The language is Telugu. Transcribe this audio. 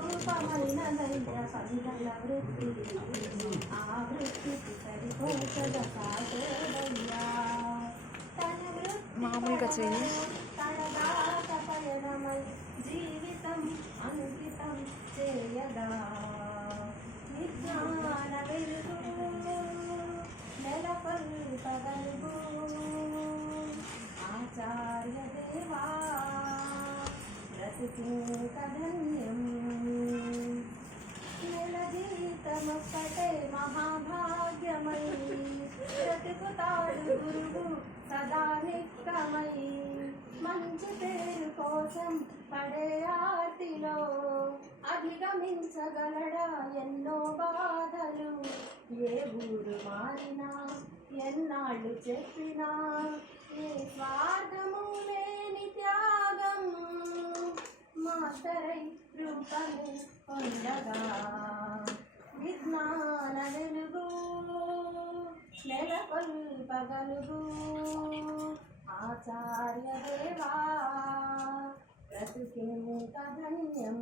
అపురూపమైనదయ్య పంతుల వృత్తి ఆ వృత్తికి సరిపోచద సాధేరయ్యా తన మామూలుగా చెయ్యి. తనదాత జీవితం అంకితం చేయదా ఆచార్య దేవా బ్రతుకింకధన్యం మహాభాగ్యమై బ్రతుకుతాడు గురువు సదా నిక్కమై మంచి పేరు కోసం పడే ఆటిలో అధిగమించగలడా ఎన్నో బాధలు. ఏ ఊరు మారినా ఎన్నాళ్ళు చెప్పినా ఏ స్వార్థము లేని త్యాగం మాతరై రూపమే పొందగా విజ్ఞాన వెలుగు నెలకొల్పగలుగు ఆచార్య దేవా బ్రతుకింత ధన్యం